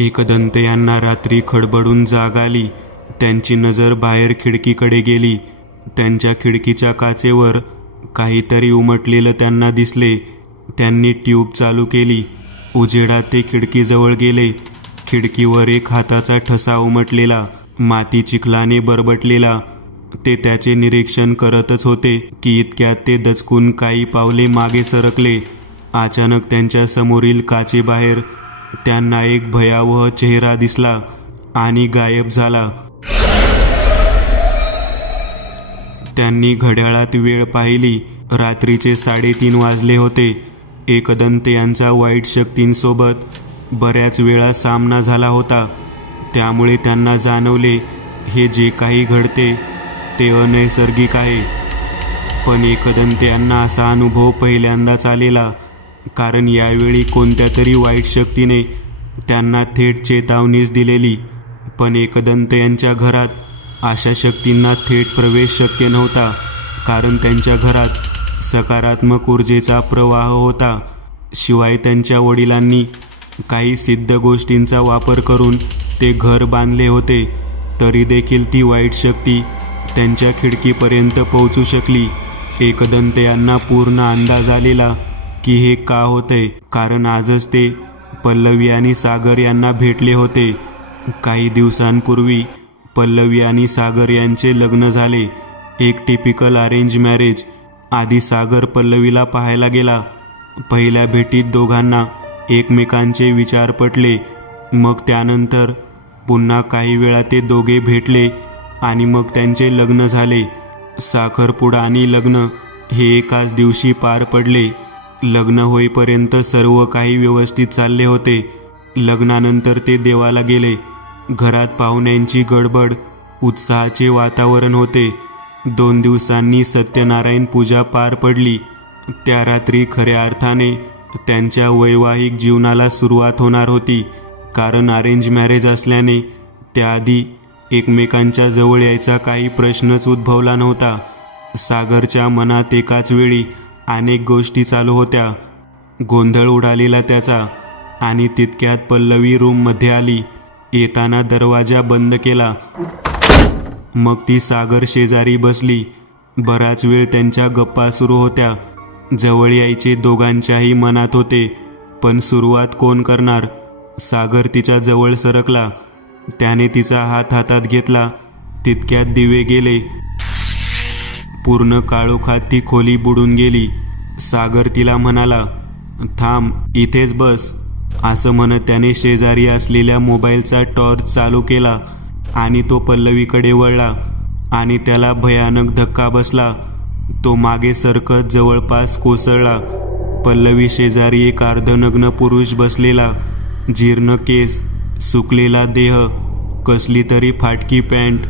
एकदंत यांना रात्री खडबडून जाग आली। त्यांची नजर बाहेर खिडकीकडे गेली। त्यांच्या खिडकीच्या काचेवर काहीतरी उमटलेलं त्यांना दिसले। त्यांनी ट्यूब चालू केली। उजेडात ते खिडकीजवळ गेले। खिडकीवर एक हाताचा ठसा उमटलेला, माती चिखलाने बरबटलेला। ते त्याचे निरीक्षण करतच होते की इतक्यात ते दचकून काही पावले मागे सरकले। अचानक त्यांच्या समोरील काचेबाहेर त्यांना एक भयावह चेहरा दिसला आणि गायब झाला। त्यांनी घड्याळात वेळ पाहिली। रात्रीचे 3:30 वाजले होते। एकदंत यांचा वाईट शक्तींसोबत बऱ्याच वेळा सामना झाला होता, त्यामुळे त्यांना जाणवले हे जे काही घडते ते अनैसर्गिक आहे। पण एकदंत यांना असा अनुभव पहिल्यांदाच आलेला, कारण यावेळी कोणत्या तरी वाईट शक्तीने त्यांना थेट चेतावणीच दिलेली। पण एकदंत यांच्या घरात अशा शक्तींना थेट प्रवेश शक्य नव्हता, कारण त्यांच्या घरात सकारात्मक ऊर्जेचा प्रवाह होता। शिवाय त्यांच्या वडिलांनी काही सिद्ध गोष्टींचा वापर करून ते घर बांधले होते, तरी देखील ती वाईट शक्ती त्यांच्या खिडकीपर्यंत पोहोचू शकली। एकदंत यांना पूर्ण अंदाज आलेला की हे का होतंय, कारण आजच ते पल्लवी आणि सागर यांना भेटले होते। काही दिवसांपूर्वी पल्लवी आणि सागर यांचे लग्न झाले। एक टिपिकल अरेंज मॅरेज। आधी सागर पल्लवीला पाहायला गेला। पहिल्या भेटीत दोघांना एकमेकांचे विचार पटले। मग त्यानंतर पुन्हा काही वेळा ते दोघे भेटले आणि मग त्यांचे लग्न झाले। साखरपुडा आणि लग्न हे एकाच दिवशी पार पडले। लग्न होईपर्यंत सर्व काही व्यवस्थित चालले होते। लग्नानंतर ते देवाला गेले। घरात पाहुण्यांची गडबड, उत्साहाचे वातावरण होते। 2 दिवसांनी सत्यनारायण पूजा पार पडली। त्या रात्री खऱ्या अर्थाने त्यांच्या वैवाहिक जीवनाला सुरुवात होणार होती, कारण अरेंज मॅरेज असल्याने त्याआधी एकमेकांच्या जवळ यायचा काही प्रश्नच उद्भवला नव्हता। सागरच्या मनात एकाच वेळी अनेक गोष्टी चालू होत्या। गोंधळ उडालेला त्याचा। आणि तितक्यात पल्लवी रूममध्ये आली। येताना दरवाजा बंद केला। मग ती सागर शेजारी बसली। बराच वेळ त्यांच्या गप्पा सुरू होत्या। जवळ यायचे दोघांच्याही मनात होते, पण सुरुवात कोण करणार? सागर तिच्या जवळ सरकला। त्याने तिचा हात हातात घेतला। तितक्यात दिवे गेले। पूर्ण काळोखात ती खोली बुडून गेली। सागर तिला म्हणाला, थांब, इथेच बस, असं म्हणत त्याने शेजारी असलेल्या मोबाईलचा टॉर्च चालू केला आणि तो पल्लवीकडे वळला आणि त्याला भयानक धक्का बसला। तो मागे सरकत जवळपास कोसळला। पल्लवी शेजारी एक अर्धनग्न पुरुष बसलेला। जीर्ण केस, सुकलेला देह, कसली तरी फाटकी पॅन्ट,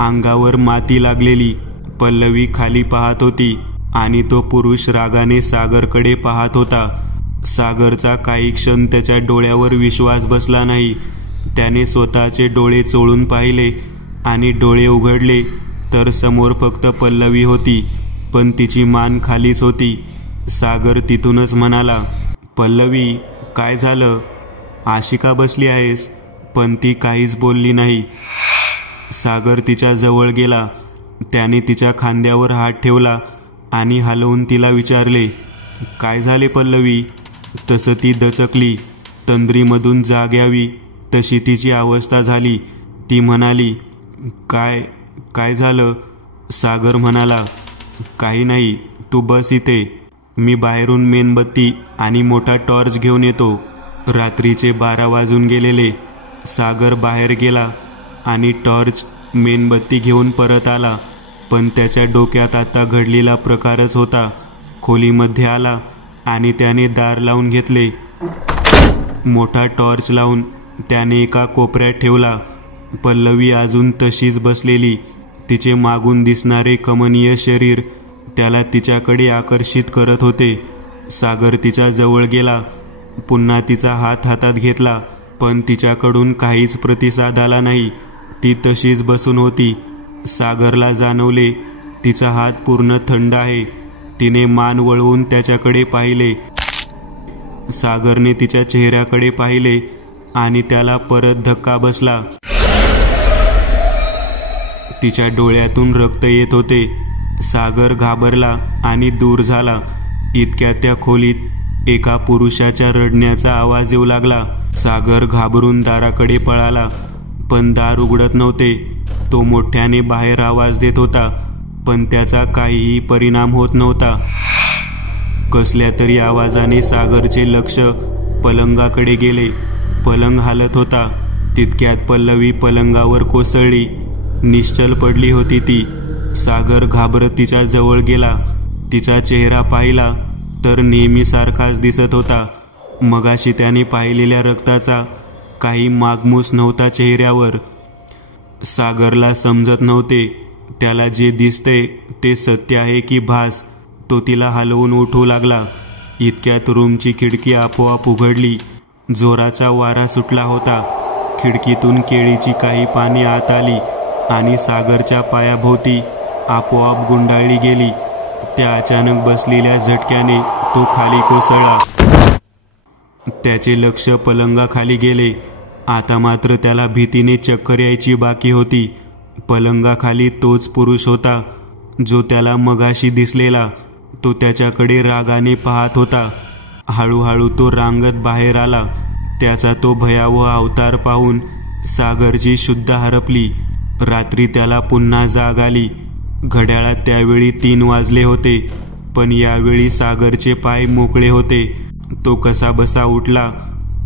अंगावर माती लागलेली। पल्लवी खाली पाहत होती आणि तो पुरुष रागाने सागरकडे पाहत होता। सागरचा काही क्षण त्याच्या डोळ्यावर विश्वास बसला नाही। त्याने स्वतःचे डोळे चोळून पाहिले आणि डोळे उघडले तर समोर फक्त पल्लवी होती, पण तिची मान खालीच होती। सागर तिथूनच म्हणाला, पल्लवी, काय झालं? अशी का बसली आहेस? पण ती काहीच बोलली नाही। सागर तिच्या जवळ गेला। त्याने तिच्या खांद्यावर हात ठेवला आणि हलवून तिला विचारले, काय झाले पल्लवी? तसं ती दचकली। तंद्रीमधून जाग यावी तशी तिची अवस्था झाली। ती म्हणाली, काय झालं? सागर म्हणाला, काही नाही, तू बस इथे, मी बाहेरून मेणबत्ती आणि मोठा टॉर्च घेऊन येतो। रात्रीचे 12 वाजून गेलेले। सागर बाहेर गेला आणि टॉर्च, मेणबत्ती घेऊन परत आला, पण त्याच्या डोक्यात आता घडलेला प्रकारच होता। खोलीमध्ये आला आणि त्याने दार लावून घेतले। मोठा टॉर्च लावून त्याने एका कोपऱ्यात ठेवला। पल्लवी अजून तशीच बसलेली। तिचे मागून दिसणारे कमनीय शरीर त्याला तिच्याकडे आकर्षित करत होते। सागर तिच्या जवळ गेला, पुन्हा तिचा हात हातात घेतला, पण तिच्याकडून काहीच प्रतिसाद आला नाही। ती तशीच बसून होती। सागरला जाणवले तिचा हात पूर्ण थंड आहे। तिने मान वळवून त्याच्याकडे पाहिले। सागरने तिच्या चेहऱ्याकडे पाहिले आणि त्याला परत धक्का बसला. तिच्या डोळ्यातून रक्त येत होते. सागर घाबरला आणि दूर झाला. इतक्यात त्या खोलीत एका पुरुषाच्या रडण्याचा आवाज येऊ लागला. सागर घाबरून दाराकडे पळाला, पण दार उघडत नव्हते. तो मोठ्याने बाहेर आवाज देत होता, पण त्याचा काहीही परिणाम होत नव्हता. कसल्या तरी आवाजाने सागरचे लक्ष पलंगाकडे गेले. पलंग हालत होता. तितक्यात पल्लवी पलंगावर कोसळली. निश्चल पडली होती ती. सागर घाबरत तिच्या जवळ गेला. तिचा चेहरा पाहिला तर नेहमीसारखाच दिसत होता. मगाशी त्याने पाहिलेल्या रक्ताचा काही मागमूस नव्हता चेहऱ्यावर. सागरला समजत नव्हते त्याला जे दिसते ते सत्य आहे की भास. तो तिला हलवून उठू लागला. इतक्यात रूमची खिडकी आपोआप उघडली. जोराचा वारा सुटला होता. खिडकीतून केळीची काही पाने आत आली आणि सागरच्या पायाभोवती आपोआप गुंडाळली गेली. त्या अचानक बसलेल्या झटक्याने तो खाली कोसळला. त्याचे लक्ष पलंगाखाली गेले. आता मात्र त्याला भीतीने चक्कर यायची बाकी होती. पलंगाखाली तोच पुरुष होता जो त्याला मगाशी दिसलेला. तो त्याच्याकडे रागाने पाहत होता. हळूहळू तो रांगत बाहेर आला. त्याचा तो भयावह अवतार पाहून सागरची शुद्ध हरपली. रात्री त्याला पुन्हा जाग आली. घड्याळात त्यावेळी 3 वाजले होते, पण यावेळी सागरचे पाय मोकळे होते. तो कसा बसा उठला.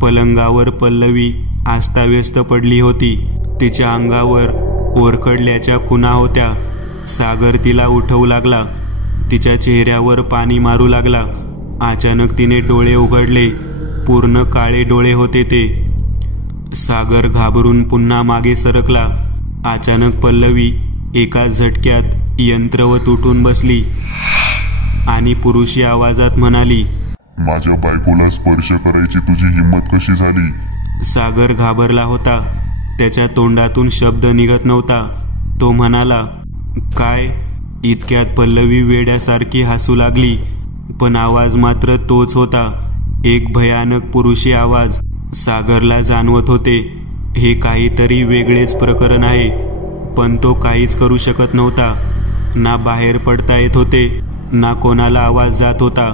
पलंगावर पल्लवी आस्ताव्यस्त पडली होती. तिच्या अंगावर ओरखडल्याच्या खुणा होत्या. सागर तिला उठवू लागला. तिच्या चेहऱ्यावर पाणी मारू लागला. अचानक तिने डोळे उघडले. पूर्ण काळे डोळे होते ते. सागर घाबरून पुन्हा मागे सरकला. अचानक पल्लवी एका झटक्यात यंत्रवत उठून बसली आणि पुरुषी आवाजात म्हणाली, माझ्या बायकोला स्पर्श करायची तुझी हिंमत कशी झाली? सागर घाबरला होता. त्याच्या तोंडातून शब्द निघत नव्हता. तो म्हणाला, काय? इतक्यात पल्लवी वेड्यासारखी हसू लागली, पण आवाज मात्र तोच होता. एक भयानक पुरुषी आवाज. सागरला जाणवत होते हे काहीतरी वेगळेच प्रकरण आहे, पण तो काहीच करू शकत नव्हता. ना बाहेर पडता येत होते, ना कोणाला आवाज जात होता.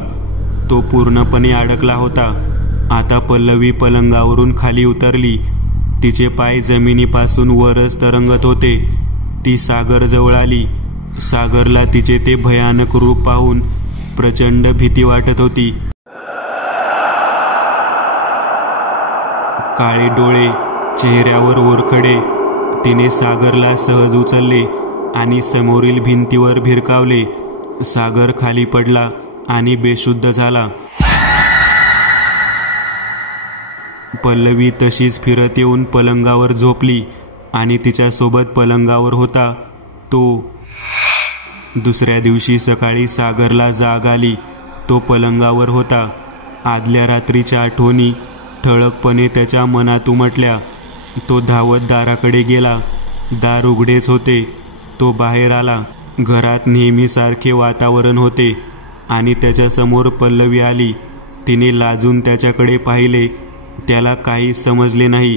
तो पूर्णपणे अडकला होता. आता पल्लवी पलंगावरून खाली उतरली. तिचे पाय जमिनीपासून वरच तरंगत होते. ती सागर जवळ आली. सागरला तिचे ते भयानक रूप पाहून प्रचंड भीती वाटत होती. काळे डोळे, चेहऱ्यावर ओरखडे. तिने सागरला सहज उचलले आणि समोरील भिंतीवर भिरकावले. सागर खाली पडला आणि बेशुद्ध झाला. पल्लवी तशीच फिरत येऊन पलंगावर झोपली आणि तिच्यासोबत पलंगावर होता तो. दुसऱ्या दिवशी सकाळी सागरला जाग आली. तो पलंगावर होता. आदल्या रात्रीच्या आठवणी ठळकपणे त्याच्या मनात उमटल्या. तो धावत दाराकडे गेला. दार उघडेच होते. तो बाहेर आला. घरात नेहमीसारखे वातावरण होते आणि त्याच्यासमोर पल्लवी आली. तिने लाजून त्याच्याकडे पाहिले. त्याला काही समजले नाही.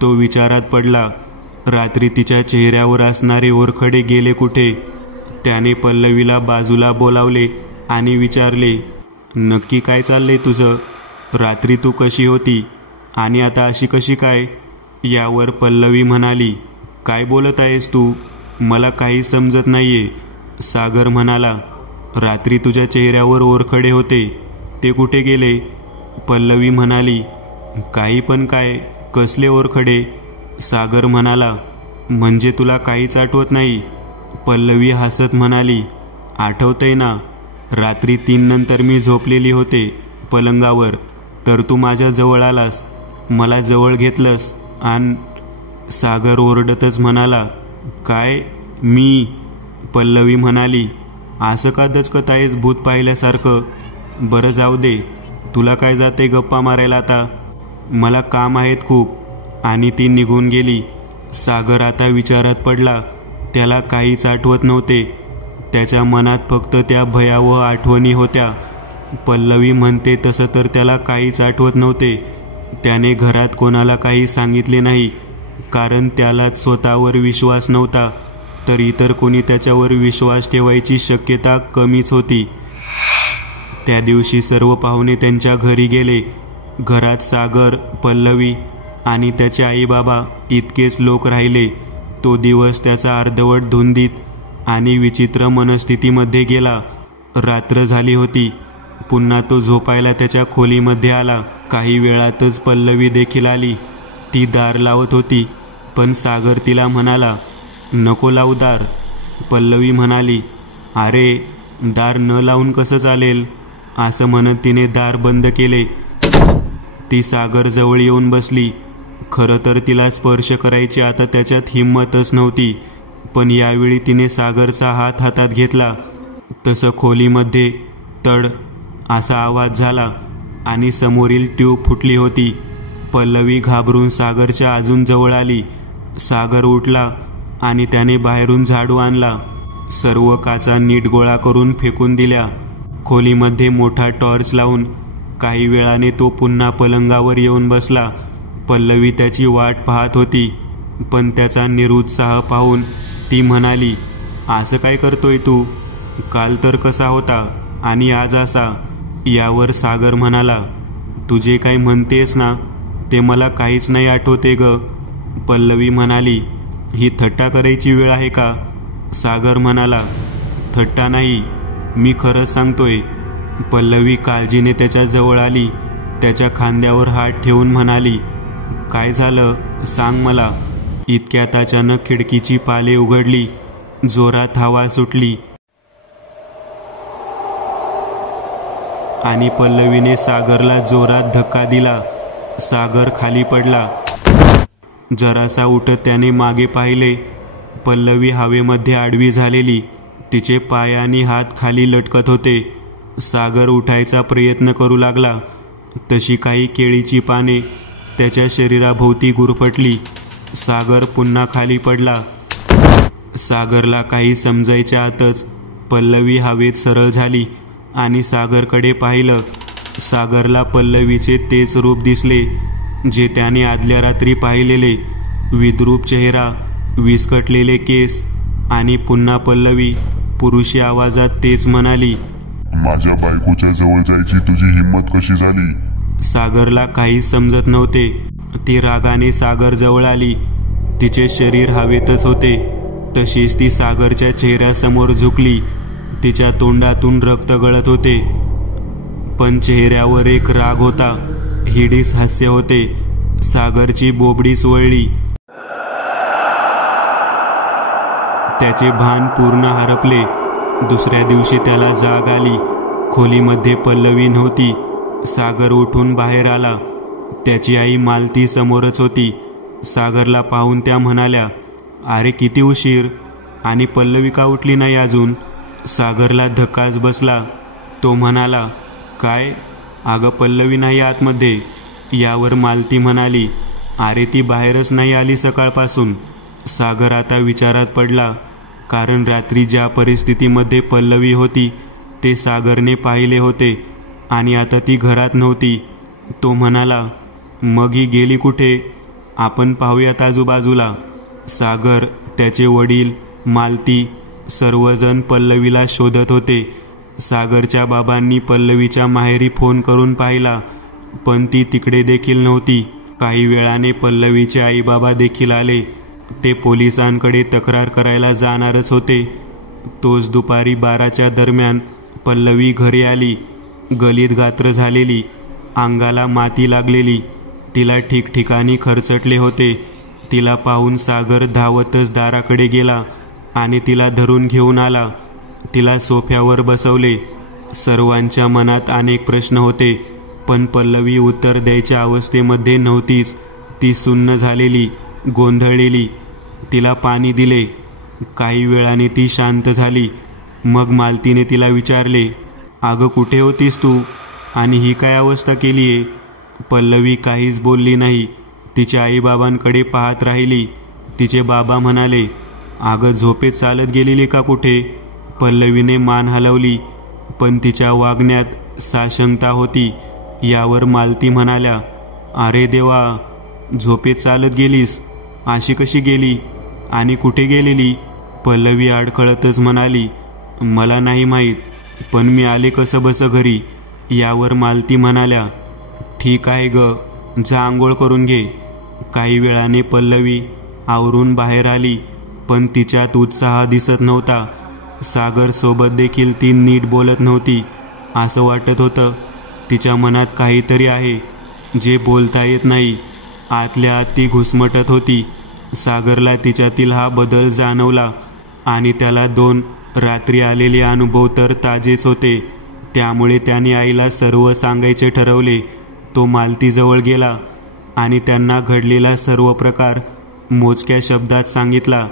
तो विचारात पडला. रात्री तिच्या चेहऱ्यावर असणारे ओरखडे गेले कुठे? त्याने पल्लवीला बाजूला बोलावले आणि विचारले, नक्की काय चाललंय तुझं? रात्री तू कशी होती आणि आता अशी कशी काय? यावर पल्लवी म्हणाली, काय बोलत आहेस तू? मला काही समजत नाहीये. सागर म्हणाला, रात्री तुझ्या चेहऱ्यावर ओरखडे होते, ते कुठे गेले? पल्लवी म्हणाली, काही पण काय? कसले ओरखडे? सागर म्हणाला, म्हणजे तुला काहीच आठवत नाही? पल्लवी हसत म्हणाली, आठवतंय ना. रात्री 3 नंतर मी झोपलेली होते पलंगावर, तर तू माझ्या जवळ आलास, मला जवळ घेतलंस आणि... सागर ओरडतच म्हणाला, काय? मी? पल्लवी म्हणाली, असं का दचकत आहेस भूत पाहिल्यासारखं? बरं जाऊ दे, तुला काय जाते गप्पा मारायला आता? मला काम आहेत खूप. आणि ती निघून गेली. सागर आता विचारात पडला. त्याला काहीच आठवत नव्हते. त्याच्या मनात फक्त त्या भयावह आठवणी होत्या. पल्लवी म्हणते तसं तर त्याला काहीच आठवत नव्हते. त्याने घरात कोणाला काही सांगितले नाही, कारण त्यालाच स्वतःवर विश्वास नव्हता, तर इतर कोणी त्याच्यावर विश्वास ठेवायची शक्यता कमीच होती. त्या दिवशी सर्व पाहुणे त्यांच्या घरी गेले. घरात सागर, पल्लवी आणि त्याचे आई बाबा इतकेच लोक राहिले. तो दिवस त्याचा अर्धवट धुंदीत आणि विचित्र मनस्थितीमध्ये गेला. रात्र झाली होती. पुन्हा तो झोपायला त्याच्या खोलीमध्ये आला. काही वेळातच पल्लवी देखील आली. ती दार लावत होती, पण सागर तिला म्हणाला, नको लावू दार. पल्लवी म्हणाली, अरे दार न लावून कसं चालेल, असं म्हणत तिने दार बंद केले. ती सागर जवळ येऊन बसली. खरं तर तिला स्पर्श करायची आता त्याच्यात हिंमतच नव्हती, पण यावेळी तिने सागरचा हात हातात घेतला. तसं खोलीमध्ये तड असा आवाज झाला आणि समोरील ट्यूब फुटली होती. पल्लवी घाबरून सागरच्या अजून जवळ आली. सागर उठला आणि त्याने बाहेरून झाडू आणला. सर्व काचा नीट गोळा करून फेकून दिल्या. खोलीमध्ये मोठा टॉर्च लावून काही वेळाने तो पुन्हा पलंगावर येऊन बसला. पल्लवी त्याची वाट पाहत होती, पण त्याचा निरुत्साह पाहून ती म्हणाली, असं काय करतोय तू? काल तर कसा होता आणि आज असा. यावर सागर म्हणाला, तू जे काही म्हणतेस ना ते मला काहीच नाही आठवते ग. पल्लवी म्हणाली, ही थट्टा करायची वेळ आहे का? सागर म्हणाला, थट्टा नाही, मी खरंच सांगतोय. पल्लवी काळजीने त्याच्या जवळ आली. त्याच्या खांद्यावर हात ठेवून म्हणाली, काय झालं सांग मला. इतक्यात अचानक खिडकीची पाले उघडली. जोरात हवा सुटली आणि पल्लवीने सागरला जोरात धक्का दिला. सागर खाली पडला. जरासा उठत त्याने मागे पाहिले. पल्लवी हवेमध्ये आडवी झालेली. तिचे पाय आणि हात खाली लटकत होते. सागर उठायचा प्रयत्न करू लागला. तशी काही केळीची पाने त्याच्या शरीराभोवती गुरफटली. सागर पुन्हा खाली पडला. सागरला काही समजायच्या आतच पल्लवी हवेत सरळ झाली आणि सागरकडे पाहिलं. सागरला पल्लवीचे तेच रूप दिसले जे त्याने आदल्या रात्री पाहिलेले. विद्रूप चेहरा, विस्कटलेले केस आणि पुन्हा पल्लवी पुरुषी आवाजात तेच म्हणाली, माझ्या बायकोच्या जवळ जायची तुझी हिंमत कशी झाली? सागरला काही समजत नव्हते. ती रागाने सागर जवळ आली. तिचे शरीर हवेतच होते. तशीच ती सागरच्या चेहऱ्यासमोर झुकली. तिच्या तोंडातून रक्त गळत होते, पण चेहऱ्यावर एक राग होता. हिडीस हास्य होते. सागरची बोबडीच वळली. त्याचे भान पूर्ण हरपले. दुसऱ्या दिवशी त्याला जाग आली. खोलीमध्ये पल्लवी नव्हती. सागर उठून बाहेर आला. त्याची आई मालती समोरच होती. सागरला पाहून त्या म्हणाल्या, अरे किती उशीर, आणि पल्लवी का उठली नाही अजून? सागरला धक्काच बसला. तो म्हणाला, काय? अगं पल्लवी नाही आतमध्ये. यावर मालती म्हणाली, अरे ती बाहेरच नाही आली सकाळपासून. सागर आता विचारात पडला, कारण रात्री ज्या परिस्थितीमध्ये पल्लवी होती ते सागरने पाहिले होते आणि आता ती घरात नव्हती. तो म्हणाला, मग ही गेली कुठे? आपण पाहूयात आजूबाजूला. सागर, त्याचे वडील, मालती सर्वजण पल्लवीला शोधत होते. सागरच्या बाबांनी पल्लवीच्या माहेरी फोन करून पाहिला, पण ती तिकडे देखील नव्हती. काही वेळाने पल्लवीचे आई बाबा देखील आले. ते पोलिसांकडे तक्रार करायला जाणारच होते. तोच दुपारी 12च्या दरम्यान पल्लवी घरी आली. गलीत गात्र झालेली, अंगाला माती लागलेली. तिला ठिकठिकाणी खरचटले होते. तिला पाहून सागर धावतच दाराकडे गेला आणि तिला धरून घेऊन आला. तिला सोफ्यावर बसवले. सर्वांच्या मनात अनेक प्रश्न होते, पण पल्लवी उत्तर द्यायच्या अवस्थेमध्ये नव्हतीच. ती सुन्न झालेली, गोंधळलेली. तिला पाणी दिले. काही वेळाने ती शांत झाली. मग मालतीने तिला विचारले, अगं कुठे होतीस तू आणि ही काय अवस्था केलीये? पल्लवी काहीच बोलली नाही. तिच्या आईबाबांकडे पाहत राहिली. तिचे बाबा म्हणाले, अगं झोपेत चालत गेलेली का कुठे? पल्लवीने मान हलवली, पण तिच्या वागण्यात साशंकता होती. यावर मालती म्हणाल्या, अरे देवा, झोपेत चालत गेलीस? अशी कशी गेली आणि कुठे गेलेली? पल्लवी अडखळतच म्हणाली. मला नाही माहीत, पण मी आले कसं बसं घरी. यावर मालती म्हणाल्या, ठीक आहे ग, जा आंघोळ करून घे. काही वेळाने पल्लवी आवरून बाहेर आली, पण तिच्यात उत्साह दिसत नव्हता. सागर सोबत देखील ती नीट बोलत नव्हती. असं वाटत होतं तिच्या मनात काहीतरी आहे जे बोलता येत नाही. आतल्या आत ती घुसमटत होती. सागरला तिच्यातील हा बदल जाणवला आणि त्याला 2 रात्री आलेले अनुभव तर ताजेच होते. त्यामुळे त्याने आईला सर्व सांगायचे ठरवले. तो मालतीजवळ गेला आणि त्यांना घडलेला सर्व प्रकार मोजक्या शब्दात सांगितला.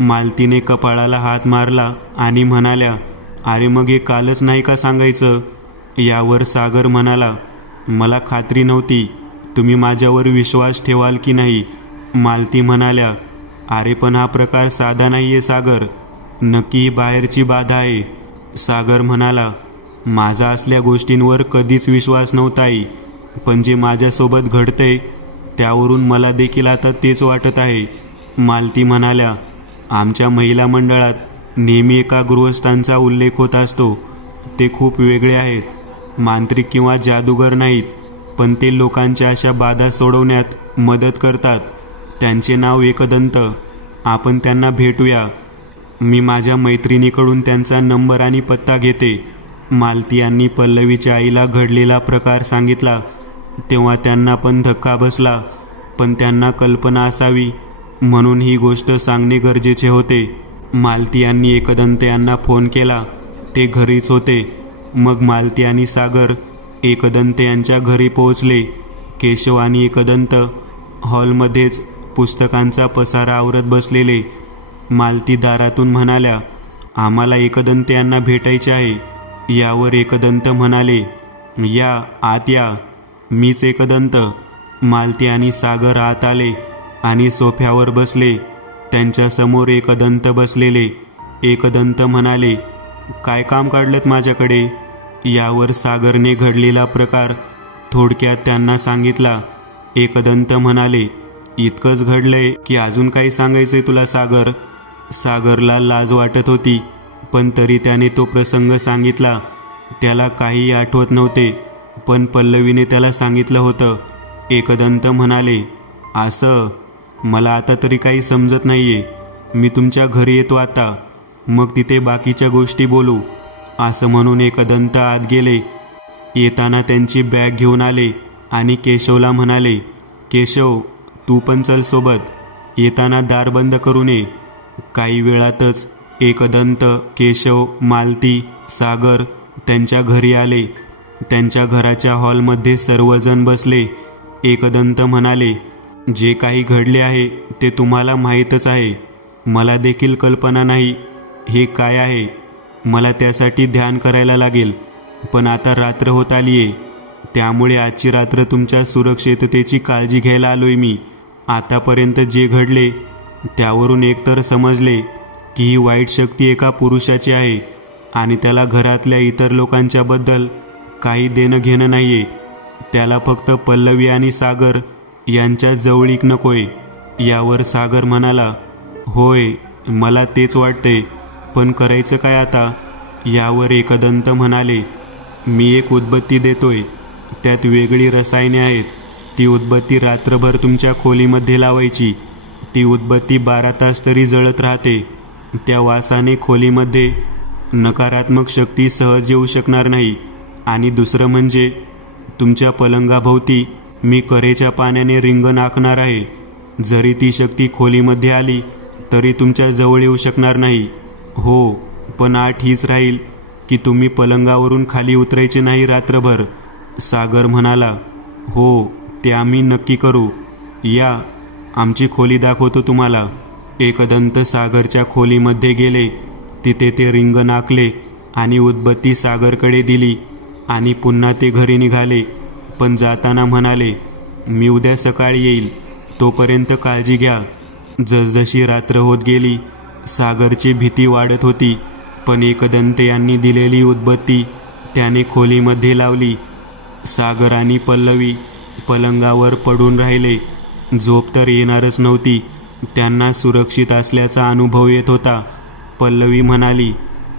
मालतीने कपाळाला हात मारला आणि म्हणाल्या, अरे मग हे कालच नाही का सांगायचं? यावर सागर म्हणाला, मला खात्री नव्हती तुम्ही माझ्यावर विश्वास ठेवाल की नाही. मालती म्हणाल्या, अरे पण हा प्रकार साधा नाहीये सागर, नक्की ही बाहेरची बाधा आहे. सागर म्हणाला, माझा असल्या गोष्टींवर कधीच विश्वास नव्हता आई, पण जे माझ्यासोबत घडतंय त्यावरून मला देखील आता तेच वाटत आहे. मालती म्हणाल्या, आमच्या महिला मंडळात नेहमी एका गृहस्थांचा उल्लेख होत असतो. ते खूप वेगळे आहेत. मांत्रिक किंवा जादूगर नाहीत, पण ते लोकांच्या अशा बाधा सोडवण्यात मदत करतात. त्यांचे नाव एकदंत. आपण त्यांना भेटूया. मी माझ्या मैत्रिणीकडून त्यांचा नंबर आणि पत्ता घेते. मालती यांनी पल्लवीच्या आईला घडलेला प्रकार सांगितला. तेव्हा त्यांना पण धक्का बसला, पण त्यांना कल्पना असावी म्हणून ही गोष्ट सांगणे गरजेचे होते. मालती यांनी एकदंत यांना फोन केला. ते घरीच होते. मग मालती आणि सागर एकदंत यांच्या घरी पोहोचले. केशव आणि एकदंत हॉलमध्येच पुस्तकांचा पसारा आवरत बसलेले. मालती दारातून म्हणाल्या, आम्हाला एकदंत यांना भेटायचे आहे. यावर एकदंत म्हणाले, या आत या, मीच एकदंत. मालती आणि सागर आत आले आणि सोफ्यावर बसले. त्यांच्यासमोर एकदंत बसलेले. एकदंत म्हणाले, काय काम काढलंत माझ्याकडे? यावर सागरने घडलेला प्रकार थोडक्यात त्यांना सांगितला. एकदंत म्हणाले, इतकंच घडलंय की अजून काही सांगायचंय तुला सागर? सागरला लाज वाटत होती, पण तरी त्याने तो प्रसंग सांगितला. त्याला काहीही आठवत नव्हते, पण पल्लवीने त्याला सांगितलं होतं. एकदंत म्हणाले, असं? मला आता तरी काही समजत नाहीये. मी तुमच्या घरी येतो आता, मग तिथे बाकीच्या गोष्टी बोलू. असं म्हणून एकदंत आत गेले. येताना त्यांची बॅग घेऊन आले आणि केशवला म्हणाले, केशव तू पण चल सोबत. येताना दार बंद करून ये. काही वेळातच एकदंत, केशव, मालती, सागर त्यांच्या घरी आले. त्यांच्या घराच्या हॉलमध्ये सर्वजण बसले. एकदंत म्हणाले, जे काही घडले आहे ते तुम्हाला माहीतच आहे. मला देखील कल्पना नाही हे काय आहे. मला त्यासाठी ध्यान करायला लागेल, पण आता रात्र होत आलीये, त्यामुळे आजची रात्र तुमच्या सुरक्षिततेची काळजी घ्यायला आलोय मी. आतापर्यंत जे घडले त्यावरून एकतर समजले की ही वाईट शक्ती एका पुरुषाची आहे आणि त्याला घरातल्या इतर लोकांच्याबद्दल काही देणं घेणं नाहीये. त्याला फक्त पल्लवी आणि सागर यांच्या जवळीक नकोय. यावर सागर म्हणाला, होय मला तेच वाटते, पण करायचं काय आता? यावर एकदंत म्हणाले, मी एक उदबत्ती देतोय. त्यात वेगळी रसायने आहेत. ती उदबत्ती रात्रभर तुमच्या खोलीमध्ये लावायची. ती उदबत्ती 12 तास तरी जळत राहते. त्या वासाने खोलीमध्ये नकारात्मक शक्ती सहज येऊ शकणार नाही. आणि दुसरं म्हणजे तुमच्या पलंगाभोवती मी करेच्या पाण्याने रिंगण आखणार आहे. जरी ती शक्ती खोलीमध्ये आली तरी तुमच्या जवळ येऊ शकणार नाही. हो, पण अट हीच राहील की तुम्ही पलंगावरून खाली उतरायचे नाही रात्रभर. सागर म्हणाला, हो ते आम्ही नक्की करू. या, आमची खोली दाखवतो तुम्हाला. एकदंत सागरच्या खोलीमध्ये गेले. तिथे ते रिंगण आखले आणि उदबत्ती सागरकडे दिली आणि पुन्हा ते घरी निघाले. पण जाताना म्हणाले, मी उद्या सकाळी येईल, तोपर्यंत काळजी घ्या. जसजशी रात्र होत गेली सागरची भीती वाढत होती, पण एकदंत यांनी दिलेली उदबत्ती त्याने खोलीमध्ये लावली. सागर आणि पल्लवी पलंगावर पडून राहिले. झोप तर येणारच नव्हती. त्यांना सुरक्षित असल्याचा अनुभव येत होता. पल्लवी म्हणाली,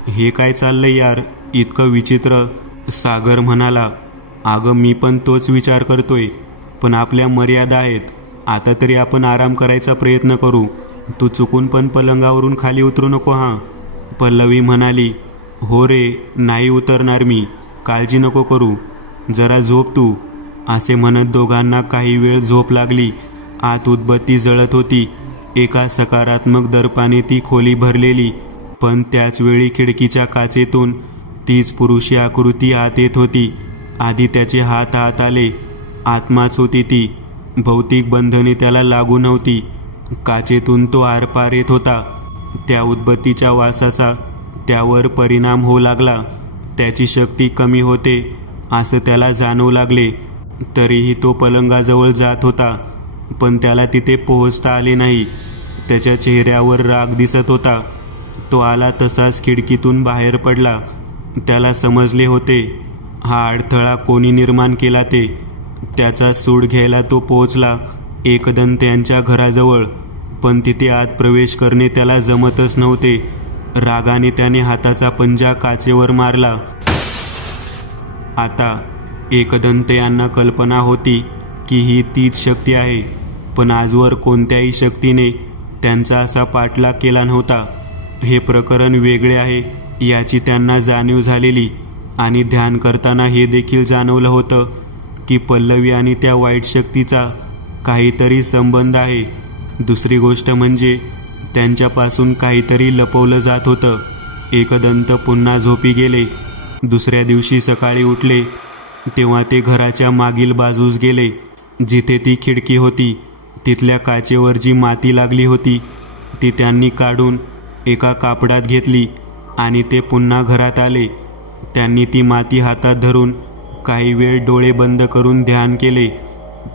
हे काय चाललंय यार, इतकं विचित्र. सागर म्हणाला, अगं मी पण तोच विचार करतोय, पण आपल्या मर्यादा आहेत. आता तरी आपण आराम करायचा प्रयत्न करू. तू चुकून पण पलंगावरून खाली उतरू नको हां. पल्लवी म्हणाली, हो रे, नाही उतरणार मी, काळजी नको करू, जरा झोप तू. असे म्हणत दोघांना काही वेळ झोप लागली. आत उदबत्ती जळत होती. एका सकारात्मक दर्पाने ती खोली भरलेली, पण त्याचवेळी खिडकीच्या काचेतून तीच पुरुषी आकृती आत येत होती. आधी त्याचे हात आत आले. आत्माच होती ती. भौतिक बंधने त्याला लागू नव्हती. काचेतून तो आरपार येत होता. त्या उदबत्तीच्या वासाचा त्यावर परिणाम होऊ लागला. त्याची शक्ती कमी होते असं त्याला जाणवू लागले. तरीही तो पलंगाजवळ जात होता, पण त्याला तिथे पोहोचता आले नाही. त्याच्या चेहऱ्यावर राग दिसत होता. तो आला तसाच खिडकीतून बाहेर पडला. त्याला समजले होते हा अडथळा कोणी निर्माण केला ते. त्याचा सूड घ्यायला तो पोहोचला एकदंत यांच्या घराजवळ, पण तिथे आत प्रवेश करणे त्याला जमतच नव्हते. रागाने त्याने हाताचा पंजा काचेवर मारला. आता एकदंत यांना कल्पना होती की ही तीच शक्ती आहे, पण आजवर कोणत्याही शक्तीने त्यांचा असा पाठलाग केला नव्हता. हे प्रकरण वेगळे आहे याची त्यांना जाणीव झालेली. आणि ध्यान करताना हे देखील जाणवलं होतं की पल्लवी आणि त्या वाईट शक्तीचा काहीतरी संबंध आहे. दुसरी गोष्ट म्हणजे त्यांच्यापासून काहीतरी लपवलं जात होतं. एकदंत पुन्हा झोपी गेले. दुसऱ्या दिवशी सकाळी उठले तेव्हा ते घराच्या मागील बाजूस गेले. जिथे ती खिडकी होती तिथल्या काचेवर जी माती लागली होती ती त्यांनी काढून एका कापडात घेतली आणि ते पुन्हा घरात आले. त्यांनी ती माती हातात धरून काही वेळ डोळे बंद करून ध्यान केले.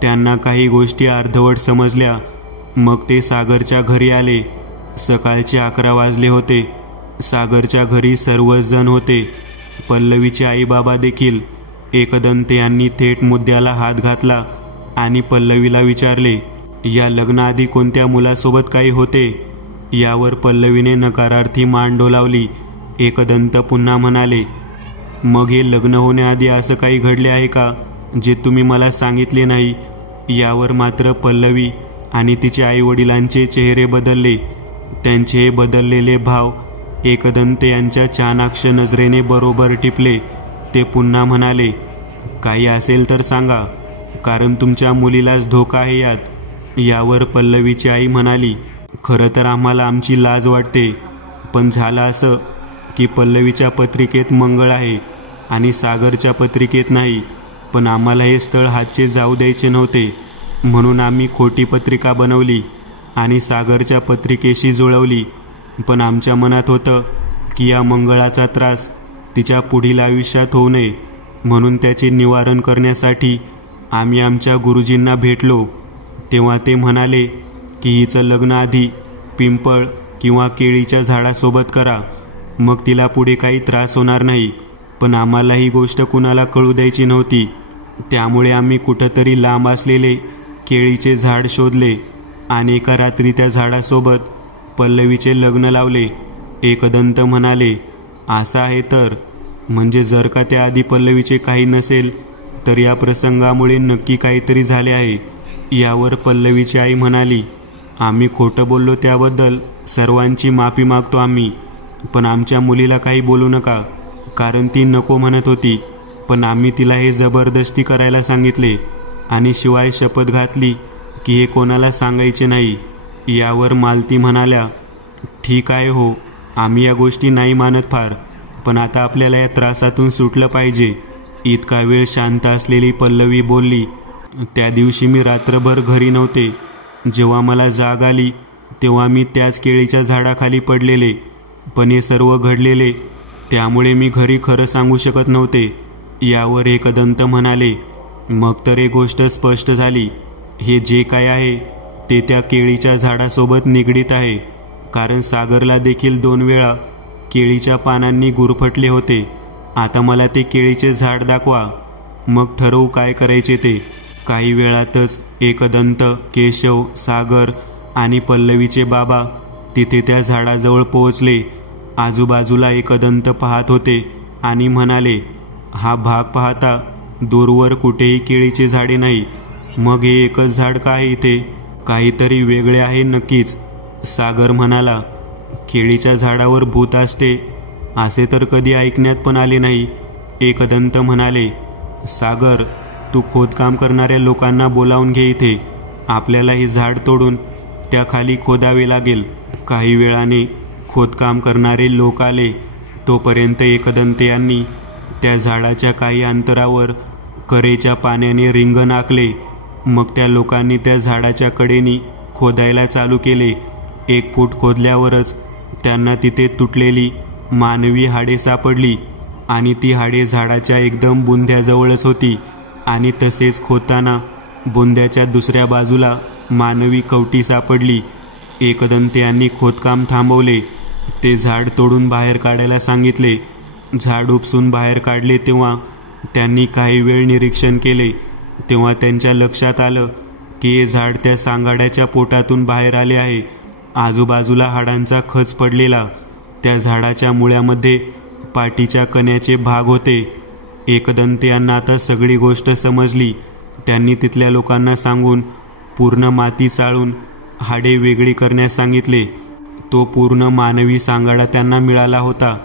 त्यांना काही गोष्टी अर्धवट समजल्या. मग ते सागरच्या घरी आले. सकाळचे 11 वाजले होते. सागरच्या घरी सर्वच जण होते, पल्लवीचे आई बाबा देखील. एकदंत यांनी थेट मुद्द्याला हात घातला आणि पल्लवीला विचारले, या लग्नाआधी कोणत्या मुलासोबत काही होते? यावर पल्लवीने नकारार्थी मान डोलावली. एकदंत पुन्हा म्हणाले, मग हे लग्न होण्याआधी असं काही घडले आहे का जे तुम्ही मला सांगितले नाही? यावर मात्र पल्लवी आणि तिच्या आईवडिलांचे चेहरे बदलले. त्यांचे हे बदललेले भाव एकदंत यांच्या चाणाक्ष नजरेने बरोबर टिपले. ते पुन्हा म्हणाले, काही असेल तर सांगा, कारण तुमच्या मुलीलाच धोका आहे यात. यावर पल्लवीची आई म्हणाली, खरं तर आम्हाला आमची लाज वाटते, पण झालं असं की पल्लवीच्या पत्रिकेत मंगळ आहे आणि सागरच्या पत्रिकेत नाही. पण आम्हाला हे स्थळ हातचे जाऊ द्यायचे नव्हते, म्हणून आम्ही खोटी पत्रिका बनवली आणि सागरच्या पत्रिकेशी जुळवली. पण आमच्या मनात होतं की या मंगळाचा त्रास तिच्या पुढील आयुष्यात होऊ नये, म्हणून त्याचे निवारण करण्यासाठी आम्ही आमच्या गुरुजींना भेटलो. तेव्हा ते म्हणाले की हिचं लग्न आधी पिंपळ किंवा केळीच्या झाडासोबत करा, मग तिला पुढे काही त्रास होणार नाही. पण आम्हाला ही गोष्ट कुणाला कळू द्यायची नव्हती. त्यामुळे आम्ही कुठंतरी लांब असलेले केळीचे झाड शोधले आणि एका रात्री त्या झाडासोबत पल्लवीचे लग्न लावले. एकदंत म्हणाले, असं आहे तर म्हणजे जर का त्याआधी पल्लवीचे काही नसेल तर या प्रसंगामुळे नक्की काहीतरी झाले आहे. यावर पल्लवीची आई म्हणाली, आम्ही खोटं बोललो त्याबद्दल सर्वांची माफी मागतो आम्ही, पण आमच्या मुलीला काही बोलू नका, कारण ती नको म्हणत होती. पण आम्ही तिला हे जबरदस्ती करायला सांगितले आणि शिवाय शपथ घातली की हे कोणाला सांगायचे नाही. यावर मालती म्हणाल्या, ठीक आहे हो, आम्ही या गोष्टी नाही मानत फार, पण आता आपल्याला या त्रासातून सुटलं पाहिजे. इतका वेळ शांत असलेली पल्लवी बोलली, त्या दिवशी मी रात्रभर घरी नव्हते. जेव्हा मला जाग आली तेव्हा मी त्याच केळीच्या झाडाखाली पडलेले, पण हे सर्व घडलेले त्यामुळे मी घरी खरं सांगू शकत नव्हते. यावर एकदंत म्हणाले, मग तर एक गोष्ट स्पष्ट झाली, हे जे काय आहे ते त्या केळीच्या झाडासोबत निगडीत आहे, कारण सागरला देखील 2 वेळा केळीच्या पानांनी गुरफटले होते. आता मला ते केळीचे झाड दाखवा, मग ठरवू काय करायचे ते, काही वेळातच एकदंत, केशव, सागर आणि पल्लवीचे बाबा तिथे त्या झाडाजवळ पोहोचले. आजूबाजूला एकदंत पाहत होते आणि म्हणाले, हा भाग पाहता दूरवर कुठेही केळीचे झाडे नाही. मग हे एकच झाड का आहे इथे? काहीतरी वेगळे आहे नक्कीच. सागर म्हणाला, केळीच्या झाडावर भूत असते असे तर कधी ऐकण्यात पण आले नाही. एकदंत म्हणाले, सागर, तू खोदकाम करणाऱ्या लोकांना बोलावून घे इथे. आपल्याला हे झाड तोडून त्या खाली खोदावे लागेल. काही वेळाने खोदकाम करणारे लोक आले. तोपर्यंत एकदंत यांनी त्या झाडाच्या काही अंतरावर करेच्या पाण्याने रिंगण आखले. मग त्या लोकांनी त्या झाडाच्या कडेनी खोदायला चालू केले. 1 फूट खोदल्यावरच त्यांना तिथे तुटलेली मानवी हाडे सापडली आणि ती हाडे झाडाच्या एकदम बुंध्याजवळच होती. आणि तसेच खोदताना बुंध्याच्या दुसऱ्या बाजूला मानवी कवटी सापडली. एकदंत यांनी खोदकाम थांबवले. ते झाड तोडून बाहेर काढायला सांगितले. झाड उपसून बाहेर काढले तेव्हा त्यांनी काही वेळ निरीक्षण केले. तेव्हा त्यांच्या लक्षात आलं की हे झाड त्या सांगाड्याच्या पोटातून बाहेर आले आहे. आजूबाजूला हाडांचा खच पडलेला. त्या झाडाच्या मुळ्यामध्ये पाठीच्या कण्याचे भाग होते. एकदंत यांना आता सगळी गोष्ट समजली. त्यांनी तिथल्या लोकांना सांगून पूर्ण माती चाळून हाडे वेगळी करण्यास सांगितले. तो पूर्ण मानवी सांगाडा त्यांना मिळाला होता.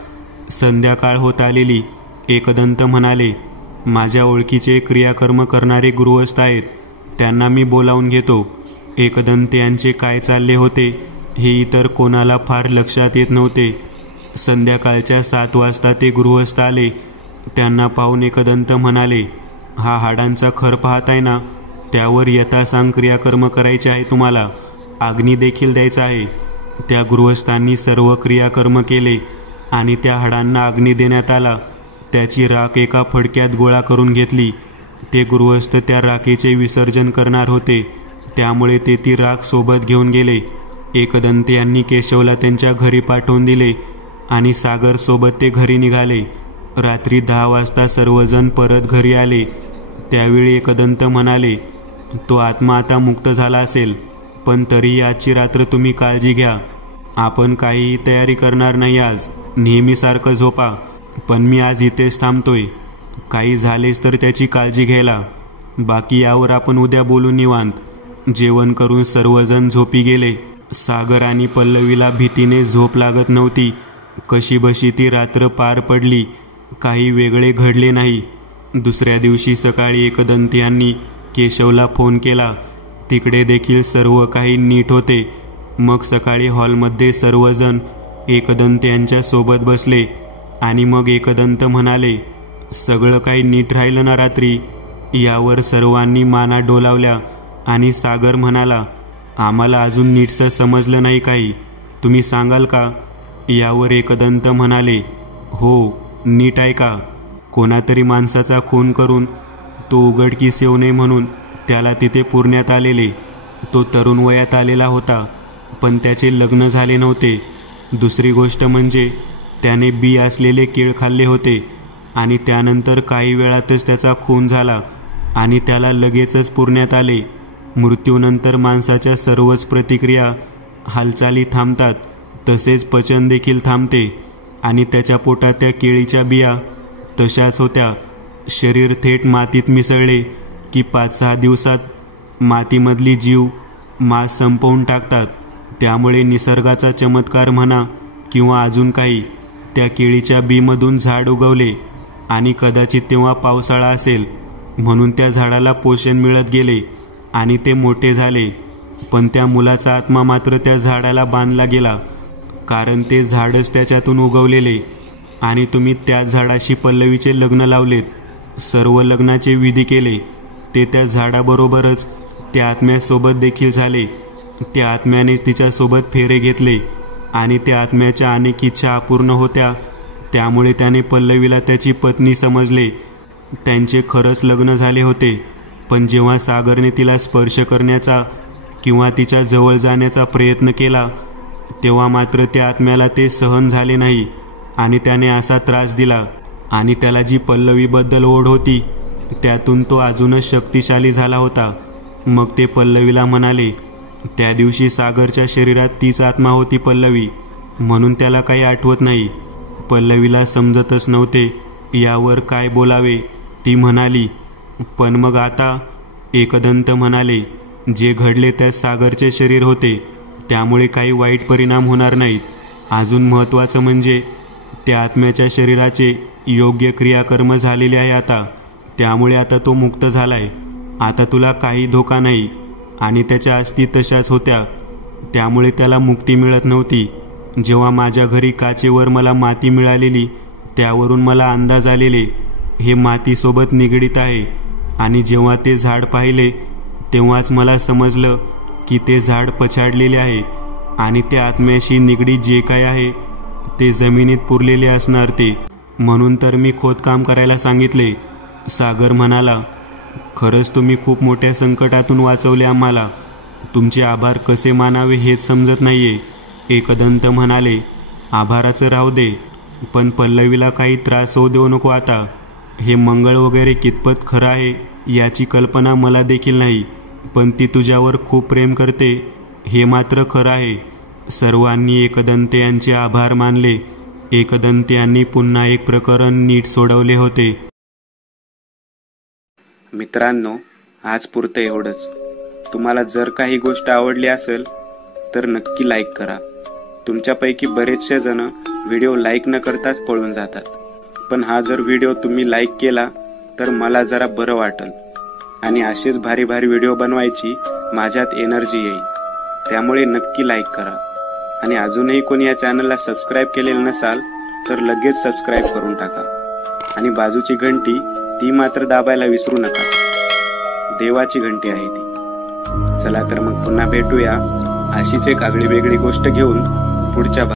संध्याकाळ होत आलेली. एकदंत म्हणाले, माझ्या ओळखीचे क्रियाकर्म करणारे गृहस्थ आहेत, त्यांना मी बोलावून घेतो. एकदंत यांचे काय चालले होते हे इतर कोणाला फार लक्षात येत नव्हते. संध्याकाळच्या 7 वाजता ते गृहस्थ आले. त्यांना पाहून एकदंत म्हणाले, हा हाडांचा खर पाहताय ना, त्यावर यथासांग क्रियाकर्म करायचे आहे तुम्हाला. अग्नी देखील द्यायचा आहे. त्या गृहस्थांनी सर्व क्रियाकर्म केले आणि त्या हाडांना अग्नी देण्यात आला. त्याची राख एका फडक्यात गोळा करून घेतली. ते गृहस्थ त्या राखेचे विसर्जन करणार होते, त्यामुळे ते ती राख सोबत घेऊन गेले. एकदंत यांनी केशवला त्यांच्या घरी पाठवून दिले आणि सागर सोबत ते घरी निघाले. रात्री 10 वाजता सर्वजण परत घरी आले. त्यावेळी एकदंत म्हणाले, तो आत्मा आता मुक्त झाला असेल, पण तरीही आजची रात्र तुम्ही काळजी घ्या. आपण काहीही तयारी करणार नाही आज. नेहमीसारखं झोपा. पण मी आज इथेच थांबतोय. काही झालेच तर त्याची काळजी घ्यायला. बाकी यावर आपण उद्या बोलू निवांत. जेवण करून सर्वजण झोपी गेले. सागर आणि पल्लवीला भीतीने झोप लागत नव्हती. कशीबशी ती रात्र पार पडली. काही वेगळे घडले नाही. दुसऱ्या दिवशी सकाळी एकदंत यांनी केशवला फोन केला. तिकडे देखील सर्व काही नीट होते. मग सकाळी हॉलमध्ये सर्वजण एकदंत यांच्या सोबत बसले आणि मग एकदंत म्हणाले, सगळं काही नीट राहिलं ना रात्री? यावर सर्वांनी माना डोलावल्या आणि सागर म्हणाला, आम्हाला अजून नीटसं समजलं नाही काही, तुम्ही सांगाल का? यावर एकदंत म्हणाले, हो, नीट आहे का? कोणातरी माणसाचा खून करून तो उघडकीस येऊ नये म्हणून त्याला तिथे पुरण्यात आलेले. तो तरुण वयात आलेला होता, पण त्याचे लग्न झाले नव्हते. दुसरी गोष्ट म्हणजे त्याने बी असलेले केळ खाल्ले होते आणि त्यानंतर काही वेळातच त्याचा खून झाला आणि त्याला लगेचच पुरण्यात आले. मृत्यूनंतर माणसाच्या सर्वच प्रतिक्रिया, हालचाली थांबतात, तसेच पचन देखील थांबते आणि त्याच्या पोटात त्या केळीच्या बिया तशाच होत्या. शरीर थेट मातीत मिसळले की 5-6 दिवसात मातीमधली जीव मांस संपवून टाकतात. त्यामुळे निसर्गाचा चमत्कार म्हणा किंवा अजून काही, त्या केळीच्या बीमधून झाड उगवले आणि कदाचित तेव्हा पावसाळा असेल म्हणून त्या झाडाला पोषण मिळत गेले आणि ते मोठे झाले. पण त्या मुलाचा आत्मा मात्र त्या झाडाला बांधला गेला, कारण ते झाडच त्याच्यातून उगवलेले. आणि तुम्ही त्या झाडाशी पल्लवीचे लग्न लावलेत, सर्व लग्नाचे विधी केले. ते त्या झाडाबरोबरच त्या आत्म्यासोबत देखील झाले. त्या आत्म्यानेच तिच्यासोबत फेरे घेतले आणि त्या आत्म्याच्या अनेक इच्छा अपूर्ण होत्या, त्यामुळे त्याने पल्लवीला त्याची पत्नी समजले. त्यांचे खरंच लग्न झाले होते, पण जेव्हा सागरने तिला स्पर्श करण्याचा किंवा तिच्या जवळ जाण्याचा प्रयत्न केला तेव्हा मात्र त्या आत्म्याला ते सहन झाले नाही आणि त्याने असा त्रास दिला आणि त्याला जी पल्लवीबद्दल ओढ होती त्यातून तो अजूनच शक्तिशाली झाला होता. मग ते पल्लवीला म्हणाले, त्या दिवशी सागरच्या शरीरात तीच आत्मा होती पल्लवी, म्हणून त्याला काही आठवत नाही. पल्लवीला समजतच नव्हते यावर काय बोलावे. ती म्हणाली, पण मग आता? एकदंत म्हणाले, जे घडले त्यात सागरचे शरीर होते, त्यामुळे काही वाईट परिणाम होणार नाहीत. अजून महत्त्वाचं म्हणजे त्या आत्म्याच्या शरीराचे योग्य क्रियाकर्म झालेले आहे आता, त्यामुळे आता तो मुक्त झालाय. आता तुला काही धोका नाही. आणि त्याच्या अस्थी तशाच होत्या, त्यामुळे त्याला मुक्ती मिळत नव्हती. जेव्हा माझ्या घरी काचेवर मला माती मिळालेली, त्यावरून मला अंदाज आलेले हे मातीसोबत निगडीत आहे. आणि जेव्हा ते झाड पाहिले तेव्हाच मला समजलं की ते झाड पछाडलेले आहे आणि त्या आत्म्याशी निगडीत जे काय आहे ते जमिनीत पुरलेले असणार ते. म्हणून तर मी खोदकाम करायला सांगितले. सागर म्हणाला, खरंच तुम्ही खूप मोठ्या संकटातून वाचवले आम्हाला. तुमचे आभार कसे मानावे हेच समजत नाहीये. एकदंत म्हणाले, आभाराचं राहू दे, पण पल्लवीला काही त्रास होऊ देऊ नको आता. हे मंगळ वगैरे कितपत खरं आहे याची कल्पना मला देखील नाही, पण ती तुझ्यावर खूप प्रेम करते हे मात्र खरं आहे. सर्वांनी एकदंत यांचे आभार मानले. एकदंत यांनी पुन्हा एक प्रकरण नीट सोडवले होते. मित्रांनो, आज पुरतं एवढंच. तुम्हाला जर काही गोष्ट आवडली असेल तर नक्की लाईक करा. तुमच्यापैकी बरेचसे जण व्हिडिओ लाईक न करताच पळून जातात, पण हा जर व्हिडिओ तुम्ही लाईक केला तर मला जरा बरं वाटेल आणि असेच भारी भारी व्हिडिओ बनवायची माझ्यात एनर्जी येईल. त्यामुळे नक्की लाईक करा. आणि अजूनही कोणी या चॅनलला सबस्क्राईब केलेलं नसाल तर लगेच सबस्क्राईब करून टाका. आणि बाजूची घंटी ती मात्र दाबायला विसरू नका. देवाची घंटी आहे ती. चला तर मग पुन्हा भेटूया अशीच एक आगळी वेगळी गोष्ट घेऊन पुढच्या